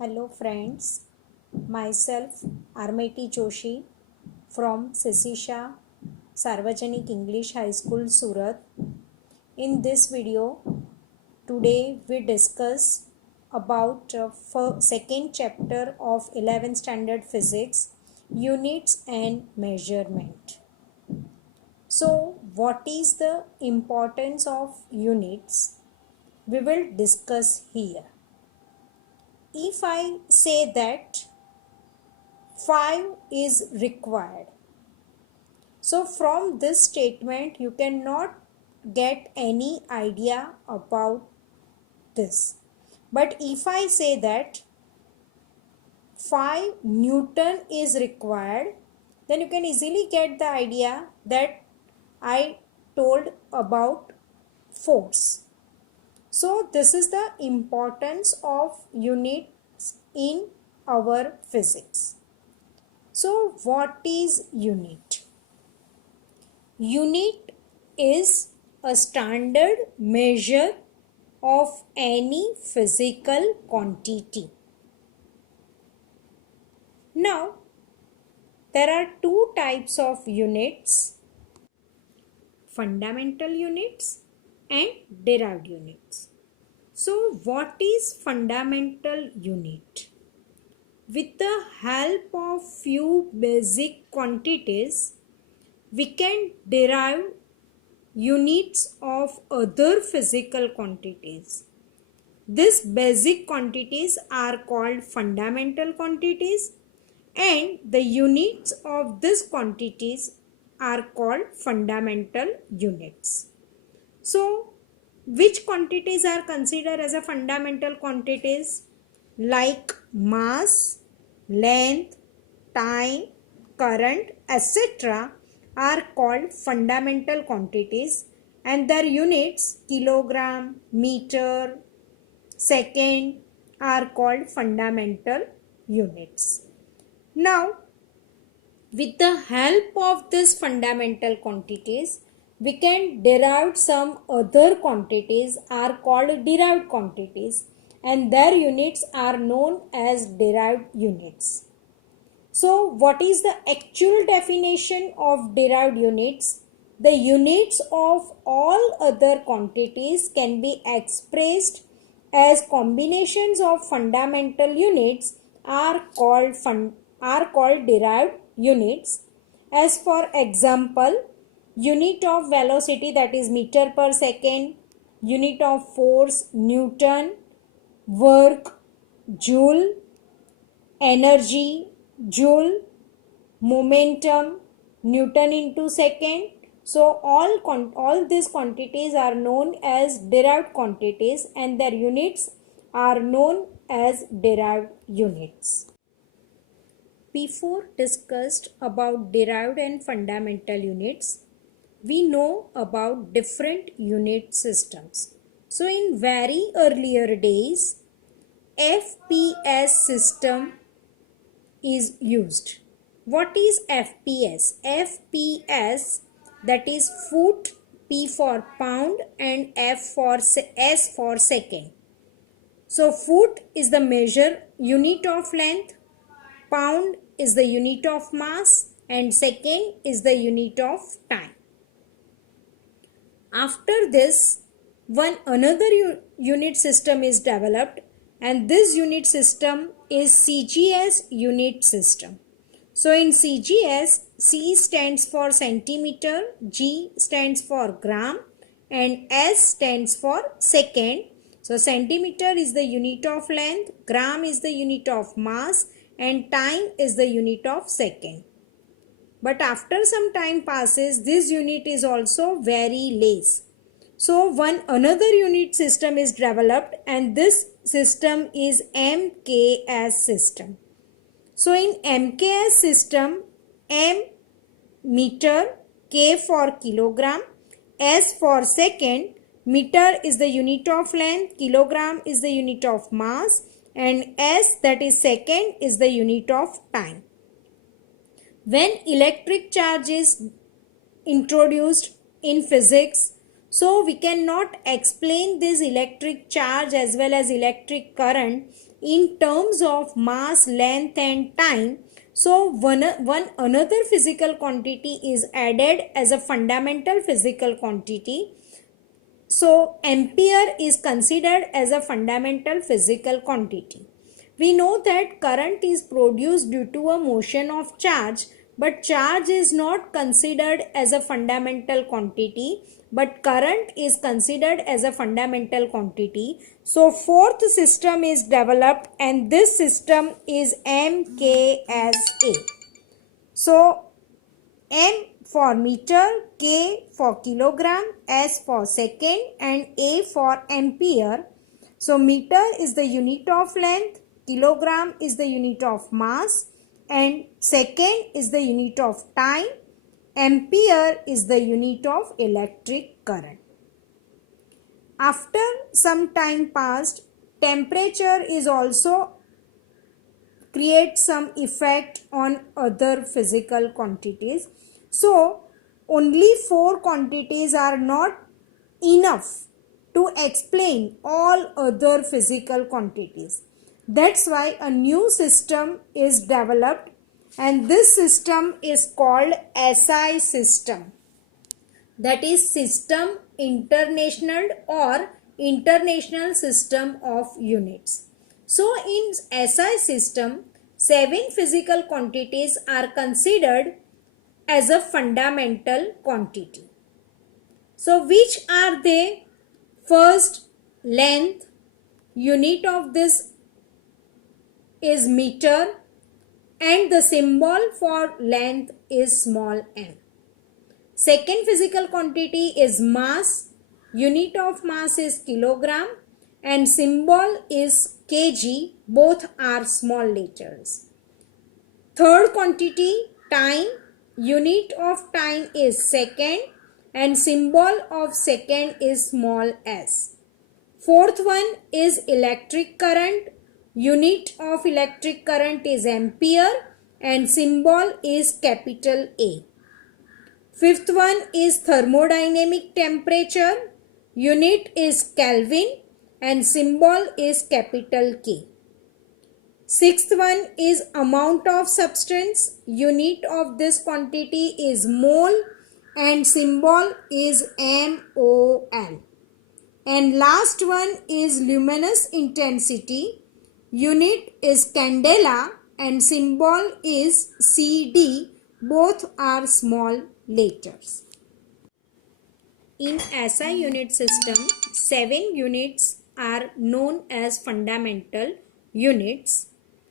Hello friends, myself Armeti Joshi from Sisisha Sarvajanik English High School Surat. In this video, today we discuss about second chapter of 11th standard physics, units and measurement. So what is the importance of units? We will discuss here. If I say that 5 is required, so from this statement you cannot get any idea about this. But if I say that 5 Newton is required, then you can easily get the idea that I told about force. So this is the importance of units in our physics. So what is unit? Unit is a standard measure of any physical quantity. Now, there are two types of units: fundamental units and derived units. So, what is fundamental unit? With the help of few basic quantities, we can derive units of other physical quantities. These basic quantities are called fundamental quantities, and the units of these quantities are called fundamental units. So, which quantities are considered as a fundamental quantities? Like mass, length, time, current, etc. are called fundamental quantities, and their units kilogram, meter, second are called fundamental units. Now, with the help of these fundamental quantities, we can derive some other quantities are called derived quantities, and their units are known as derived units. So what is the actual definition of derived units? The units of all other quantities can be expressed as combinations of fundamental units are called derived units. As for example, unit of velocity, that is meter per second, unit of force Newton, work joule, energy joule, momentum Newton into second. So all these quantities are known as derived quantities, and their units are known as derived units. Before discussed about derived and fundamental units, we know about different unit systems. So in very earlier days, FPS system is used. What is FPS? FPS, that is foot, P for pound, and S for second. So foot is the measure unit of length, pound is the unit of mass, and second is the unit of time. After this, another unit system is developed, and this unit system is CGS unit system. So in CGS, C stands for centimeter, G stands for gram, and S stands for second. So centimeter is the unit of length, gram is the unit of mass, and time is the unit of second. But after some time passes, this unit is also very less. So another unit system is developed, and this system is MKS system. So in MKS system, M meter, K for kilogram, S for second, meter is the unit of length, kilogram is the unit of mass, and S, that is second, is the unit of time. When electric charge is introduced in physics, So we cannot explain this electric charge as well as electric current in terms of mass, length and time. So one another physical quantity is added as a fundamental physical quantity. So ampere is considered as a fundamental physical quantity. We know that current is produced due to a motion of charge, but charge is not considered as a fundamental quantity, but current is considered as a fundamental quantity. So fourth system is developed and this system is MKSA. So M for meter, K for kilogram, S for second and A for ampere. So meter is the unit of length, kilogram is the unit of mass and second is the unit of time, ampere is the unit of electric current. After some time passed, temperature is also create some effect on other physical quantities. So only 4 quantities are not enough to explain all other physical quantities. That's why a new system is developed and this system is called SI system. That is System International or International System of Units. So in SI system, 7 physical quantities are considered as a fundamental quantity. So which are they? First, length. Unit of this is meter and the symbol for length is small m. Second physical quantity is mass. Unit of mass is kilogram and symbol is kg. Both are small letters. Third quantity, time. Unit of time is second and symbol of second is small s. Fourth one is electric current. Unit of electric current is ampere and symbol is capital A. Fifth one is thermodynamic temperature. Unit is Kelvin and symbol is capital K. Sixth one is amount of substance. Unit of this quantity is mole and symbol is MOL. And last one is luminous intensity. Unit is candela and symbol is CD. Both are small letters. In SI unit system, 7 units are known as fundamental units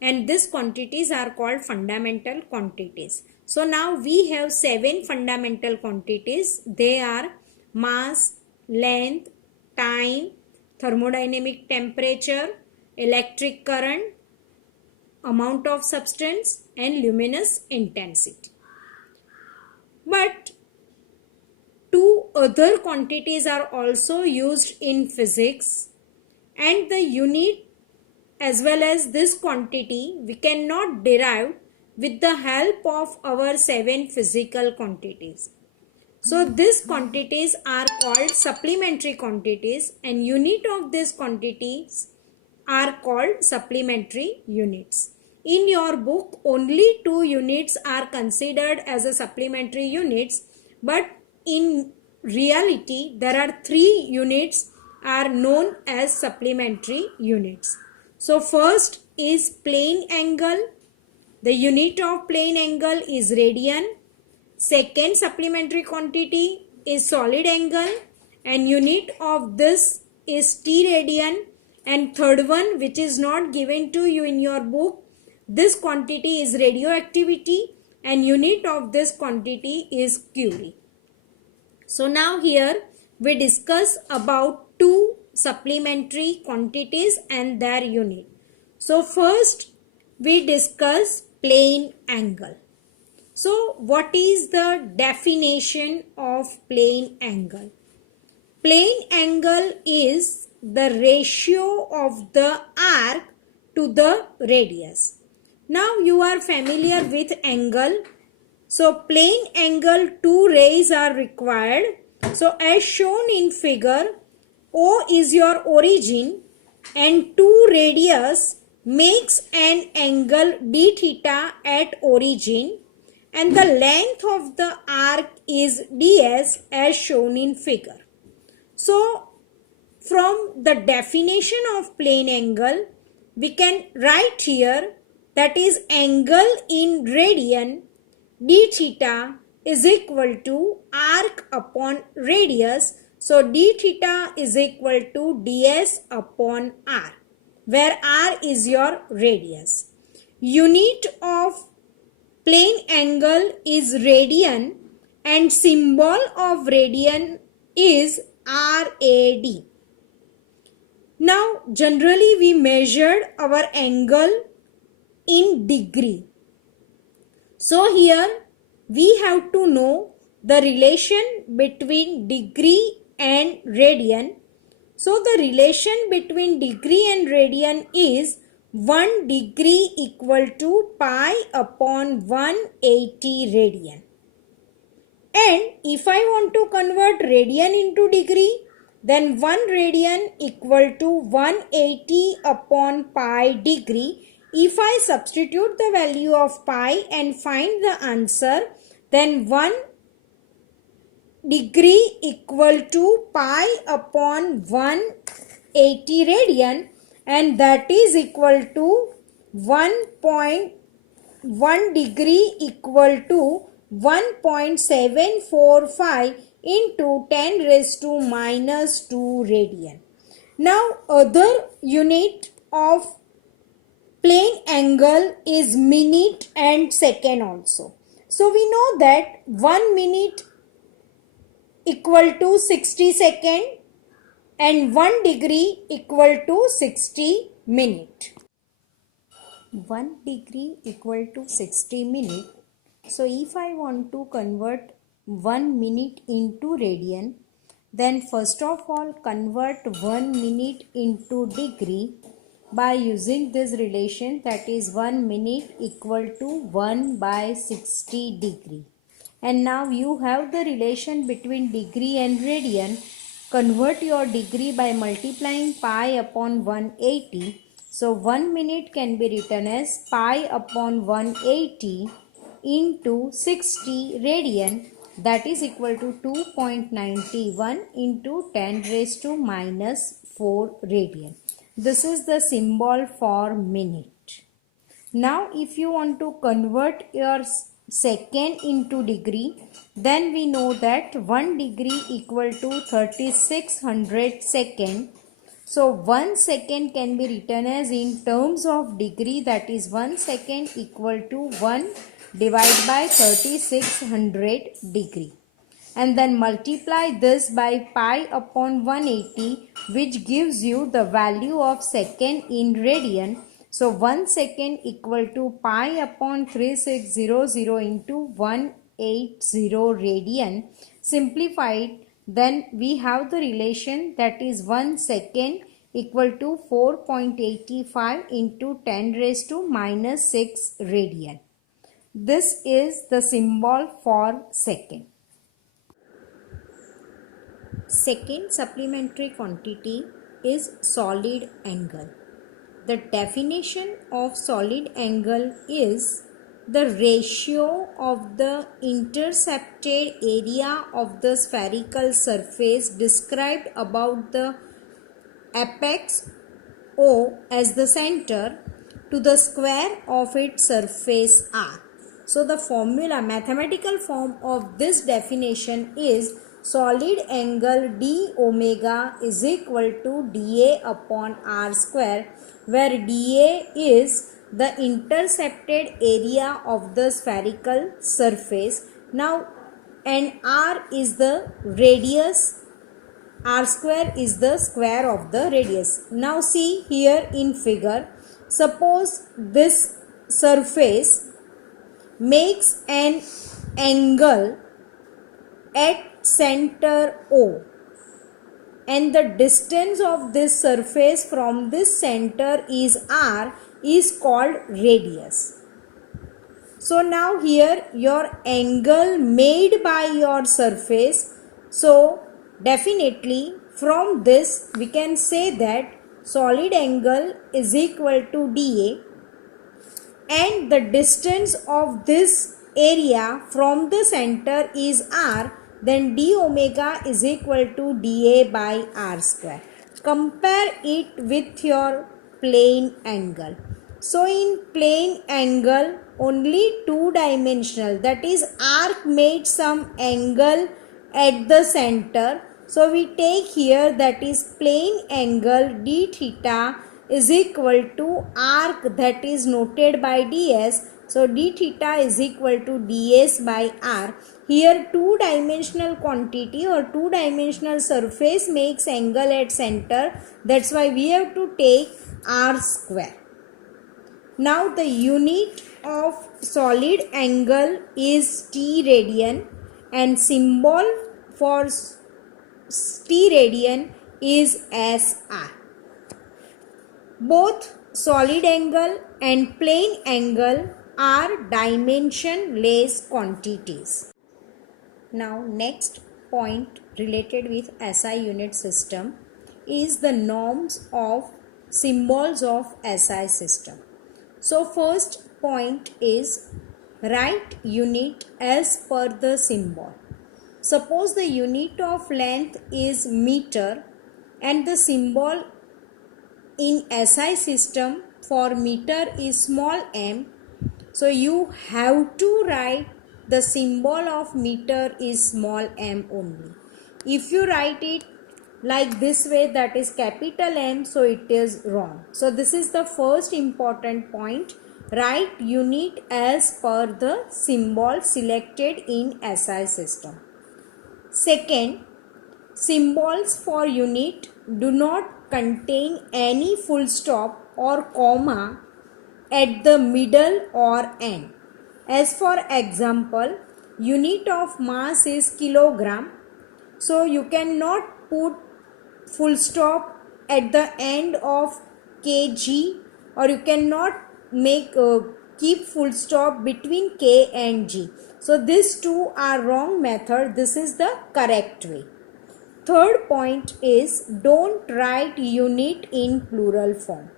and these quantities are called fundamental quantities. So now we have 7 fundamental quantities. They are mass, length, time, thermodynamic temperature, electric current, amount of substance and luminous intensity. But 2 other quantities are also used in physics and the unit as well as this quantity we cannot derive with the help of our 7 physical quantities. So these quantities are called supplementary quantities and unit of these quantities are called supplementary units. In your book, only 2 units are considered as a supplementary units, but in reality there are 3 units are known as supplementary units. So first is plane angle. The unit of plane angle is radian. Second supplementary quantity is solid angle and unit of this is T radian. And third one, which is not given to you in your book, this quantity is radioactivity and unit of this quantity is Curie. So now here we discuss about 2 supplementary quantities and their unit. So first we discuss plane angle. So what is the definition of plane angle? Plane angle is the ratio of the arc to the radius. Now you are familiar with angle. So plane angle, 2 rays are required So as shown in figure, O is your origin and 2 radius makes an angle d theta at origin, and the length of the arc is ds as shown in figure. So from the definition of plane angle, we can write here, that is angle in radian d theta is equal to arc upon radius. So d theta is equal to ds upon r, where r is your radius. Unit of plane angle is radian and symbol of radian is RAD. Now generally we measured our angle in degree. So here we have to know the relation between degree and radian. So the relation between degree and radian is 1 degree equal to pi upon 180 radian. And if I want to convert radian into degree, then 1 radian equal to 180 upon pi degree. If I substitute the value of pi and find the answer, then 1 degree equal to pi upon 180 radian, and that is equal to 1.1 degree equal to 1.745 into 10 raised to minus 2 radian. Now other unit of plane angle is minute and second also. So we know that 1 minute equal to 60 second and 1 degree equal to 60 minute. 1 degree equal to 60 minute. So if I want to convert 1 minute into radian, then first of all convert 1 minute into degree by using this relation, that is 1 minute equal to 1 by 60 degree. And now you have the relation between degree and radian. Convert your degree by multiplying pi upon 180. So 1 minute can be written as pi upon 180 into 60 radian, that is equal to 2.91 into 10 raised to minus 4 radian. This is the symbol for minute. Now if you want to convert your second into degree, then we know that 1 degree equal to 3600 second. So 1 second can be written as in terms of degree, that is 1 second equal to 1 divided by 3600 degree. And then multiply this by pi upon 180, which gives you the value of second in radian. So 1 second equal to pi upon 3600 into 180 radian. Simplified, then we have the relation, that is 1 second equal to 4.85 into 10 raised to minus 6 radian. This is the symbol for second. Second supplementary quantity is solid angle. The definition of solid angle is the ratio of the intercepted area of the spherical surface described about the apex O as the center to the square of its surface R. So the formula, mathematical form of this definition is solid angle d omega is equal to dA upon r square, where dA is the intercepted area of the spherical surface. Now, and r is the radius, r square is the square of the radius. Now see here in figure, suppose this surface makes an angle at center O, and the distance of this surface from this center is r, is called radius. So now here your angle made by your surface So definitely from this we can say that solid angle is equal to dA, and the distance of this area from the center is r, then d omega is equal to dA by r square. Compare it with your plane angle. So in plane angle, only two dimensional, that is arc made some angle at the center. So we take here, that is plane angle d theta is equal to arc, that is noted by ds. So d theta is equal to ds by r. Here two dimensional quantity or two dimensional surface makes angle at center. That's why we have to take r square. Now the unit of solid angle is T radian, and symbol for T radian is SR. Both solid angle and plane angle are dimensionless quantities. Now next point related with SI unit system is the norms of symbols of SI system. So first point is write unit as per the symbol. Suppose the unit of length is meter and the symbol in SI system for meter is small m. So you have to write the symbol of meter is small m only. If you write it like this way, that is capital M, so it is wrong. So this is the first important point. Write unit as per the symbol selected in SI system. Second, symbols for unit do not contain any full stop or comma at the middle or end. As for example, unit of mass is kilogram. So you cannot put full stop at the end of kg, or you cannot make keep full stop between k and g. So these two are wrong method. This is the correct way. Third point is don't write unit in plural form.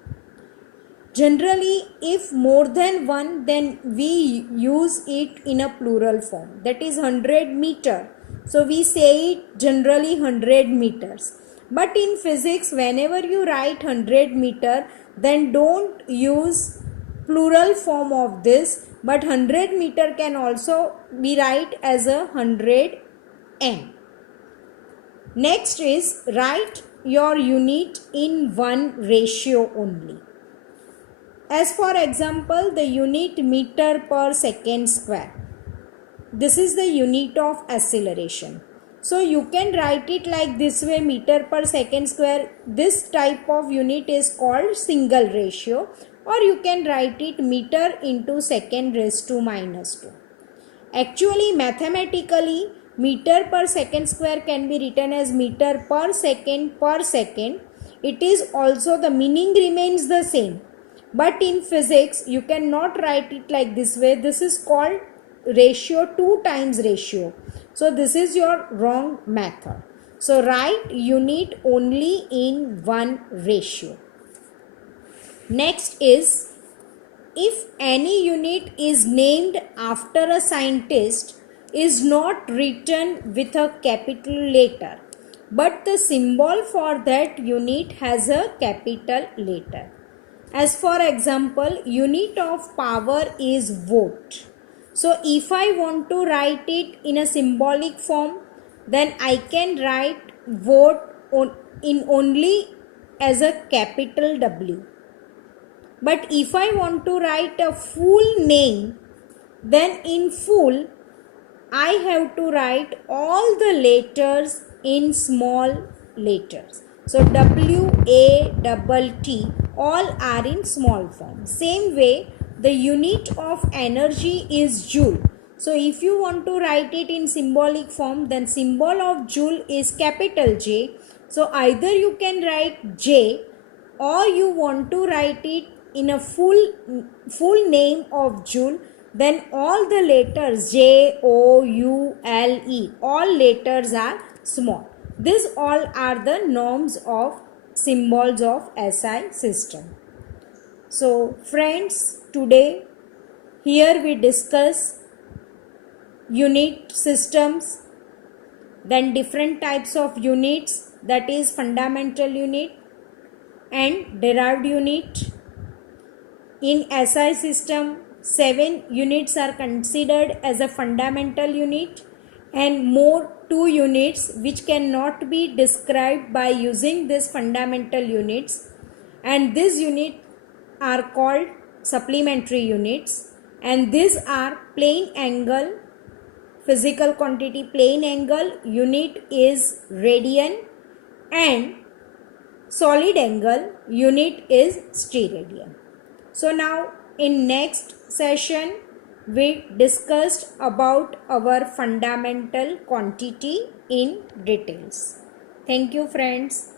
Generally, if more than one, then we use it in a plural form. That is 100 meter. So we say it generally 100 meters. But in physics, whenever you write 100 meter, then don't use plural form of this. But 100 meter can also be write as a 100 m. Next is write your unit in one ratio only. As for example, the unit meter per second square. This is the unit of acceleration. So you can write it like this way, meter per second square. This type of unit is called single ratio, or you can write it meter into second raised to minus 2. Actually, mathematically, meter per second square can be written as meter per second per second. It is also, the meaning remains the same. But in physics, you cannot write it like this way. This is called ratio, 2 times ratio. So this is your wrong method. So write unit only in one ratio. Next is, if any unit is named after a scientist, is not written with a capital letter, but the symbol for that unit has a capital letter. As for example, unit of power is volt. So if I want to write it in a symbolic form, then I can write volt in only as a capital W. But if I want to write a full name, then in full I have to write all the letters in small letters. So WATT all are in small form. Same way, the unit of energy is joule. So if you want to write it in symbolic form, then symbol of joule is capital J. So either you can write J, or you want to write it in a full name of joule, then all the letters J, O, U, L, E, all letters are small. These all are the norms of symbols of SI system. So friends, today here we discuss unit systems, then different types of units, that is fundamental unit and derived unit. In SI system, 7 units are considered as a fundamental unit and more 2 units which cannot be described by using these fundamental units, and these units are called supplementary units, and these are plane angle physical quantity plane angle unit is radian, and solid angle unit is steradian. So now in next session we discussed about our fundamental quantity in details. Thank you friends.